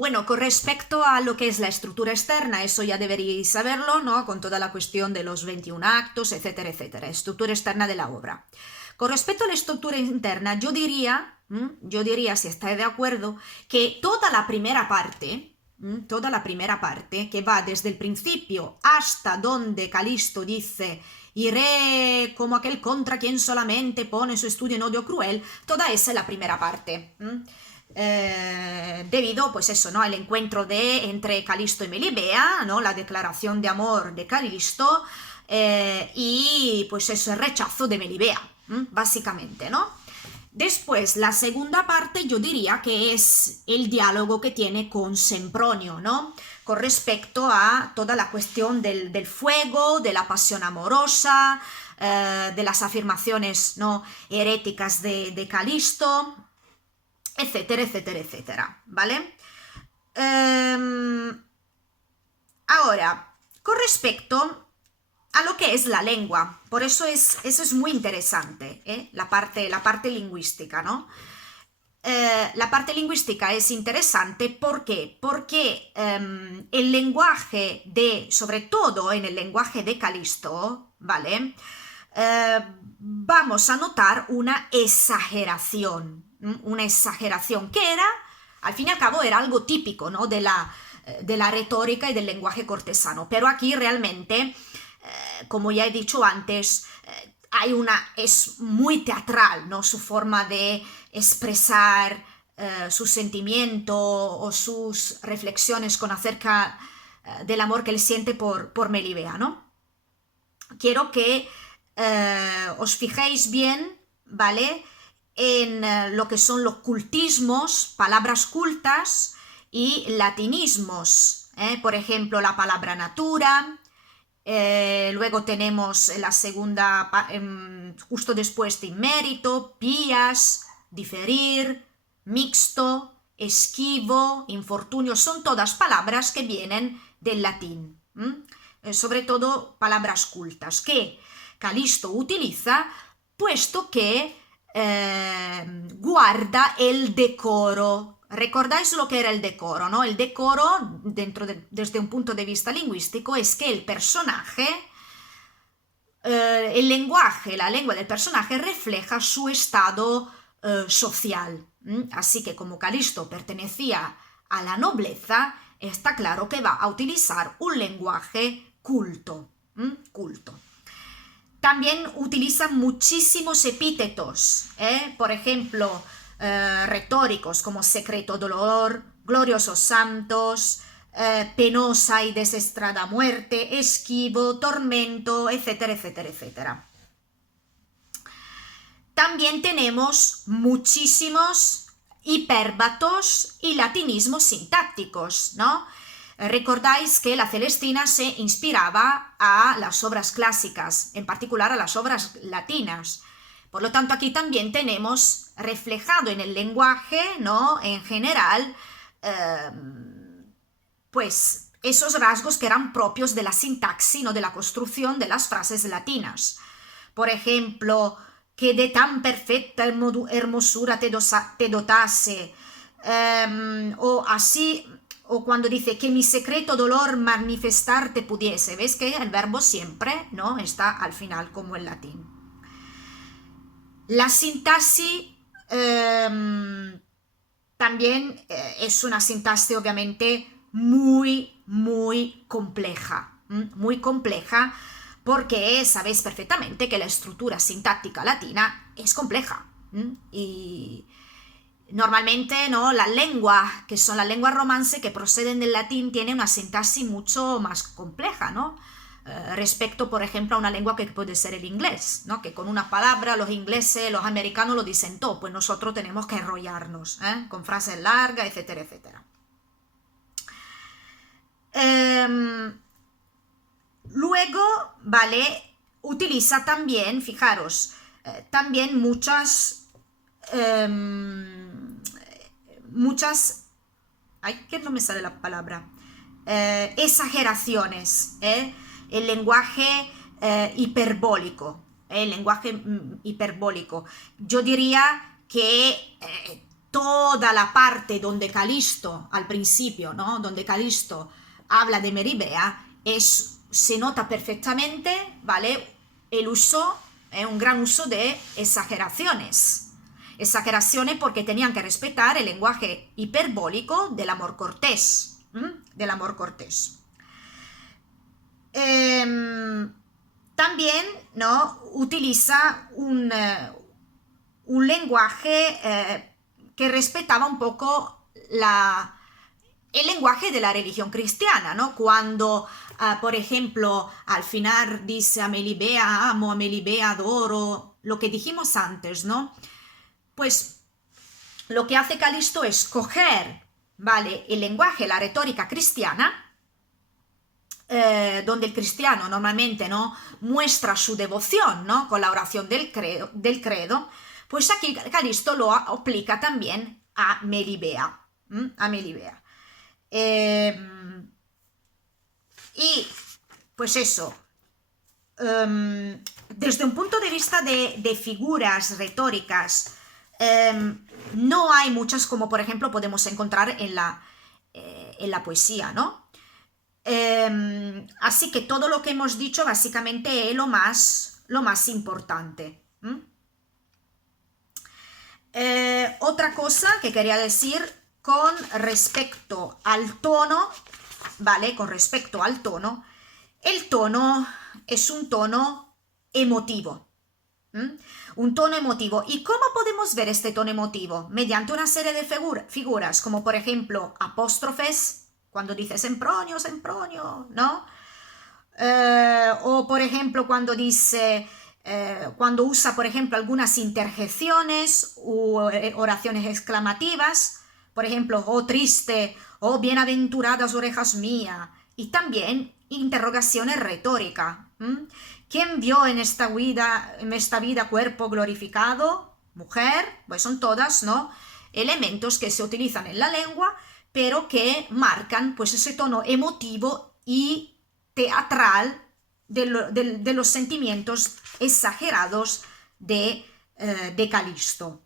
Bueno, con respecto a lo que es la estructura externa, eso ya deberíais saberlo, ¿no? Con toda la cuestión de los 21 actos, etcétera, etcétera. Estructura externa de la obra. Con respecto a la estructura interna, yo diría, si estáis de acuerdo, que toda la primera parte, que va desde el principio hasta donde Calisto dice iré como aquel contra quien solamente pone su estudio en odio cruel, toda esa es la primera parte. Debido, pues eso, ¿no? El encuentro entre Calisto y Melibea, ¿no? La declaración de amor de Calisto y pues eso, el rechazo de Melibea, básicamente, ¿no? Después, la segunda parte yo diría que es el diálogo que tiene con Sempronio, ¿no? Con respecto a toda la cuestión del fuego, de la pasión amorosa, de las afirmaciones, ¿no? Heréticas de Calisto, etcétera, etcétera, etcétera, ¿vale? Ahora, con respecto a lo que es la lengua, por eso eso es muy interesante, la parte lingüística, ¿no? La parte lingüística es interesante, ¿por qué? Porque el lenguaje sobre todo en el lenguaje de Calisto, ¿vale? Vamos a notar una exageración que era, al fin y al cabo, era algo típico, ¿no? de la retórica y del lenguaje cortesano, pero aquí realmente, como ya he dicho antes, es muy teatral, ¿no? Su forma de expresar su sentimiento o sus reflexiones acerca del amor que él siente por Melibea, ¿no? Quiero que os fijéis bien, ¿vale? En lo que son los cultismos, palabras cultas y latinismos, por ejemplo, la palabra natura. Luego tenemos la segunda, justo después de inmérito, pías, diferir, mixto, esquivo, infortunio, son todas palabras que vienen del latín, sobre todo palabras cultas que Calisto utiliza puesto que guarda el decoro. ¿Recordáis lo que era el decoro, no? El decoro, desde un punto de vista lingüístico, es que el personaje, el lenguaje, la lengua del personaje refleja su estado social. Así que como Calisto pertenecía a la nobleza, está claro que va a utilizar un lenguaje culto. También utiliza muchísimos epítetos, por ejemplo, retóricos como secreto dolor, gloriosos santos, penosa y desestrada muerte, esquivo, tormento, etcétera, etcétera, etcétera. También tenemos muchísimos hipérbatos y latinismos sintácticos, ¿no? Recordáis que la Celestina se inspiraba a las obras clásicas, en particular a las obras latinas. Por lo tanto, aquí también tenemos reflejado en el lenguaje, ¿no? En general, pues esos rasgos que eran propios de la sintaxis, ¿no? De la construcción de las frases latinas. Por ejemplo, que de tan perfecta hermosura te dotase, o así, o cuando dice que mi secreto dolor manifestarte pudiese. ¿Ves que el verbo siempre, ¿no? Está al final como el latín? La sintaxis también es una sintaxis obviamente muy, muy compleja, porque sabéis perfectamente que la estructura sintáctica latina es compleja, y normalmente, ¿no? La lengua, que son las lenguas romance que proceden del latín, tiene una sintaxis mucho más compleja, ¿no? Respecto, por ejemplo, a una lengua que puede ser el inglés, ¿no? Que con una palabra los ingleses, los americanos lo dicen todo, pues nosotros tenemos que enrollarnos, con frases largas, etcétera, etcétera. Luego, ¿vale? Utiliza también, fijaros, también muchas, ay, que no me sale la palabra, exageraciones, el lenguaje hiperbólico, Yo diría que toda la parte donde Calisto, al principio, ¿no? Donde Calisto habla de Melibea, se nota perfectamente, ¿vale? El uso, un gran uso de exageraciones. Exageraciones porque tenían que respetar el lenguaje hiperbólico del amor cortés. Del amor cortés. También, ¿no? Utiliza un lenguaje que respetaba un poco el lenguaje de la religión cristiana, ¿no? Cuando, por ejemplo, al final dice a Melibea amo, a Melibea adoro, lo que dijimos antes, ¿no? Pues lo que hace Calisto es coger, ¿vale? El lenguaje, la retórica cristiana, donde el cristiano normalmente, ¿no? Muestra su devoción, ¿no? Con la oración del credo, pues aquí Calisto lo aplica también a Melibea. A Melibea. Y pues eso, desde un punto de vista de figuras retóricas, no hay muchas como por ejemplo podemos encontrar en la poesía, ¿no? Así que todo lo que hemos dicho básicamente es lo más importante. Otra cosa que quería decir con respecto al tono, ¿vale? Con respecto al tono, el tono es un tono emotivo. Un tono emotivo. ¿Y cómo podemos ver este tono emotivo? Mediante una serie de figuras, como por ejemplo apóstrofes, cuando dice Sempronio, Sempronio, ¿no? O por ejemplo cuando dice, cuando usa por ejemplo algunas interjecciones u oraciones exclamativas, por ejemplo, oh triste, oh bienaventuradas orejas mías, y también interrogaciones retóricas. ¿Quién vio en esta vida cuerpo glorificado? Mujer, pues son todas, ¿no? Elementos que se utilizan en la lengua, pero que marcan pues ese tono emotivo y teatral de los sentimientos exagerados de Calisto.